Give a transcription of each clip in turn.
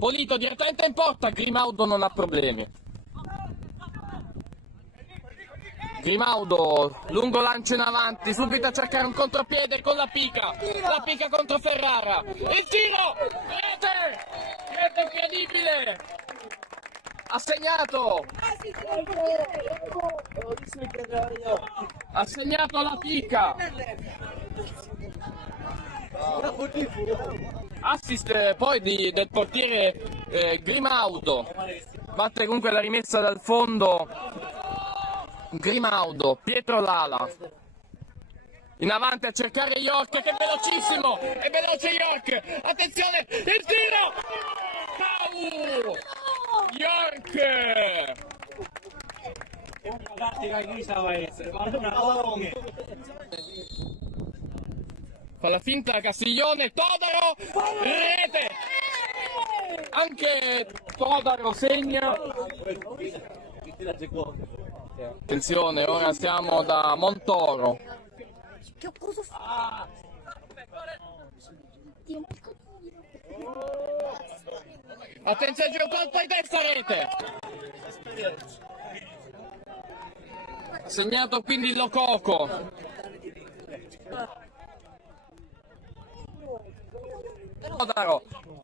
Polito direttamente in porta, Grimaudo non ha problemi. Grimaudo, lungo lancio in avanti, subito a cercare un contropiede con la pica contro Ferrara, il tiro, rete incredibile, ha segnato la pica, assist poi del portiere Grimaudo, batte comunque la rimessa dal fondo. Grimaudo, Pietro Lala, in avanti a cercare York, che è velocissimo, è veloce York, attenzione, il tiro, York, fa la finta Castiglione, Todaro, rete, anche Todaro segna. Attenzione, ora siamo da Montoro. Attenzione, c'è un colpo di testa, rete. Ha segnato quindi il Lococo.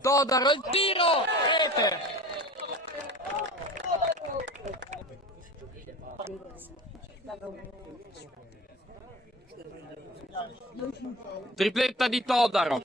Todaro, il tiro, rete. Tripletta di Todaro.